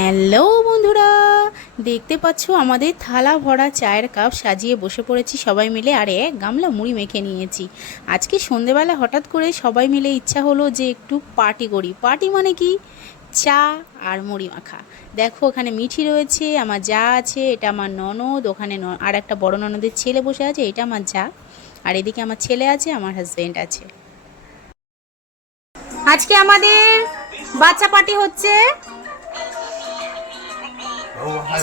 Hello বন্ধুরা, দেখতে পাচ্ছ আমাদের থালা ভরা চায়ের কাপ সাজিয়ে বসে পড়েছি সবাই মিলে, আর এক গামলা মুড়ি মেখে নিয়েছি। আজকে সন্ধেবেলা হঠাৎ করে সবাই মিলে ইচ্ছা হলো যে একটু পার্টি করি। পার্টি মানে কি? চা আর মুড়ি মাখা। দেখো ওখানে মিঠি রয়েছে, আমার যা আছে, এটা আমার ননদ, ওখানে আর একটা বড় ননদের ছেলে বসে আছে, এটা আমার যা। আর এদিকে আমার ছেলে আছে, আমার হাজবেন্ড আছে। আজকে আমাদের বাচ্চা পার্টি হচ্ছে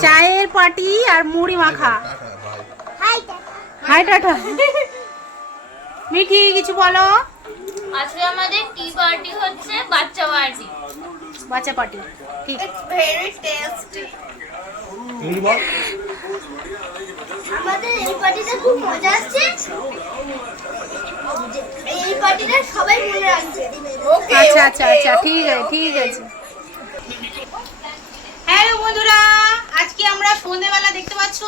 চায়ের পার্টি আর মুড়ি মাখা। High tata. মিঠি কিছু বলো? আজকে আমাদের টি পার্টি হচ্ছে বাচ্চা পার্টি। বাচ্চা পার্টি ঠিক। ভেরি টেস্টি আমাদের এই পার্টিটা খুব মজা আসছে। এই পার্টিটা সবাই মনে রাখছে আচ্ছা আচ্ছা আচ্ছা ঠিক আছে ঠিক আছে। হ্যালো বন্ধুরা আজকে আমরা সন্ধেবেলা দেখতে পাচ্ছ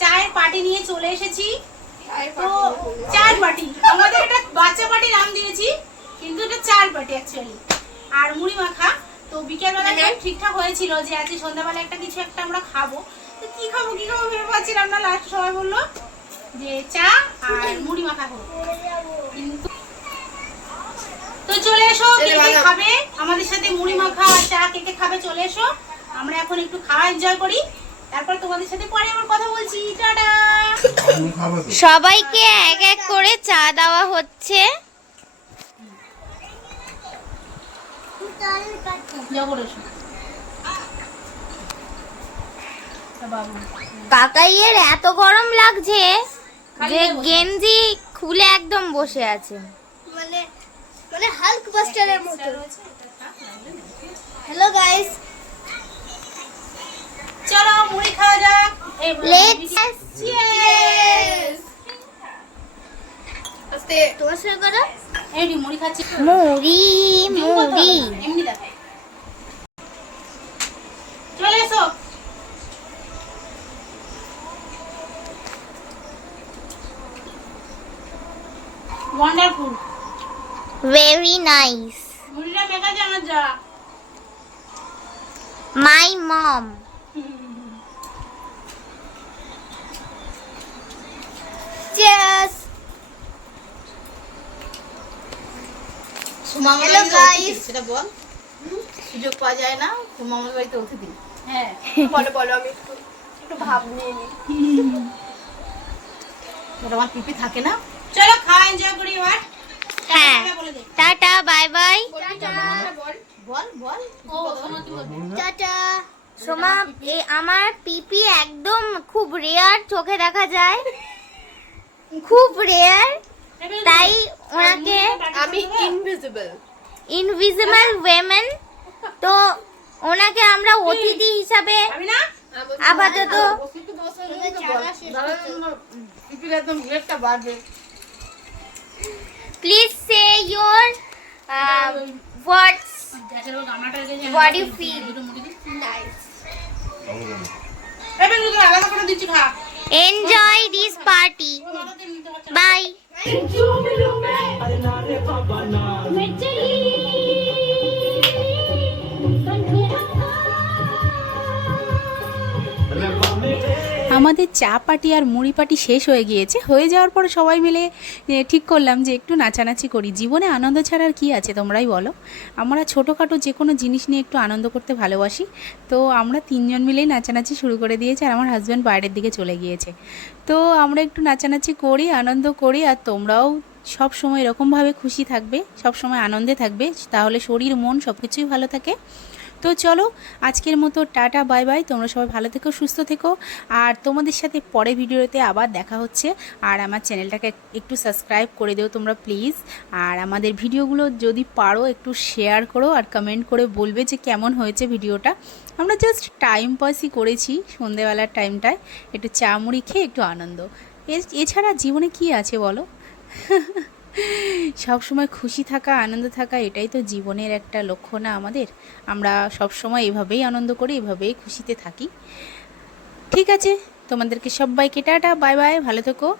চায়ের পার্টি নিয়ে চলে এসেছি। তো পার্টি আমাদের এটা বাচ্চা পার্টি নাম দিয়েছি কিন্তু এটা চার পার্টি অ্যাকচুয়ালি আর মুড়ি মাখা তো বিকেলবেলা ঠিকঠাক হয়েছিল যে আজকে সন্ধ্যাবেলা একটা কিছু একটা আমরা খাব। তো কি খাব কি খাব ভেবে পাচ্ছিলাম না। লাস্ট সবাই বলল যে চা আর মুড়ি মাখা হোক। কিন্তু তো চলে এসো কে কে খাবে? আমাদের সাথে মুড়ি মাখা আর চা কে কে খাবে চলে এসো। আমরা এখন একটু খাওয়া এনজয় করি। তারপর তোমাদের সাথে পরে আমার কথা বলছি। টাটা! সবাইকে এক এক করে চা দেওয়া হচ্ছে। কাকাইয়ের এত গরম লাগছে যে গেঞ্জি খুলে একদম বসে আছে। মানে মানে হাল্ক বাস্টারের মতো। হ্যালো গাইস চলো মুড়ি খাওয়া যাক। মুড়ি খাচ্ছি। মুড়ি মুড়ি। এমনি দেখো। চলে এসো। ওয়ান্ডারফুল ভেরি নাইস মুড়িটা মেখা যায় আমার যা মাই মম চিয়ার্স সেটা বল। সুযোগ পাওয়া যায় না মামার বাড়িতে অতিথি হ্যাঁ বলো বলো আমি একটু একটু ভাব নিয়ে নিই। ওটা আমার পিপি থাকে না। চলো খাওয়া এনজয় করি এবার। হ্যাঁ। টাটা বাই বাই বল টাটা সোমা আমার পিপি একদম খুব রেয়ার চোখে দেখা যায়। খুব রেয়ার তাই ওনাকে আমি ইনভিজিবল ইনভিজিবল ওয়েমেন তো ওনাকে আমরা অতিথি হিসাবে আপাতত প্লিজ সে ইয়োর দুটো আলাদা করে দিচ্ছি খা। এনজয় দিস পার্টি ভারতের নিতে পারছে বাই আমাদের চা পাটি আর মুড়ি পাটি শেষ হয়ে গিয়েছে। হয়ে যাওয়ার পরে সবাই মিলে ঠিক করলাম যে একটু নাচানাচি করি। জীবনে আনন্দ ছাড়া আর কী আছে তোমরাই বলো? আমরা ছোটোখাটো যে কোনো জিনিস নিয়ে একটু আনন্দ করতে ভালোবাসি। তো আমরা তিনজন মিলেই নাচানাচি শুরু করে দিয়েছি আর আমার হাজব্যান্ড বাইরের দিকে চলে গিয়েছে। তো আমরা একটু নাচানাচি করি, আনন্দ করি আর তোমরাও সব সময় এরকমভাবে খুশি থাকবে, সব সময় আনন্দে থাকবে। তাহলে শরীর, মন সব কিছুই ভালো থাকে। তো চলো, আজকের মতো টাটা, বাই বাই। তোমরা সবাই ভালো থেকো, সুস্থ থেকো। আর তোমাদের সাথে পরে ভিডিওতে আবার দেখা হচ্ছে। আর আমার চ্যানেলটাকে একটু সাবস্ক্রাইব করে দিও তোমরা প্লিজ আর আমাদের ভিডিওগুলো যদি পারো, একটু শেয়ার করো আর কমেন্ট করে বলবে যে কেমন হয়েছে ভিডিওটা। আমরা জাস্ট টাইম পাসই করেছি সন্ধেবেলার টাইমটায় একটু চা মুড়ি খেয়ে একটু আনন্দ। এছাড়া জীবনে কি আছে বলো? সব সময় খুশি থাকা, আনন্দ থাকা, এটাই তো জীবনের একটা লক্ষ্য না আমাদের? আমরা সব সময় এভাবেই আনন্দ করি, এভাবেই খুশিতে থাকি। ঠিক আছে, তোমাদেরকে সবাইকে টাটা, বাই বাই, ভালো থেকো।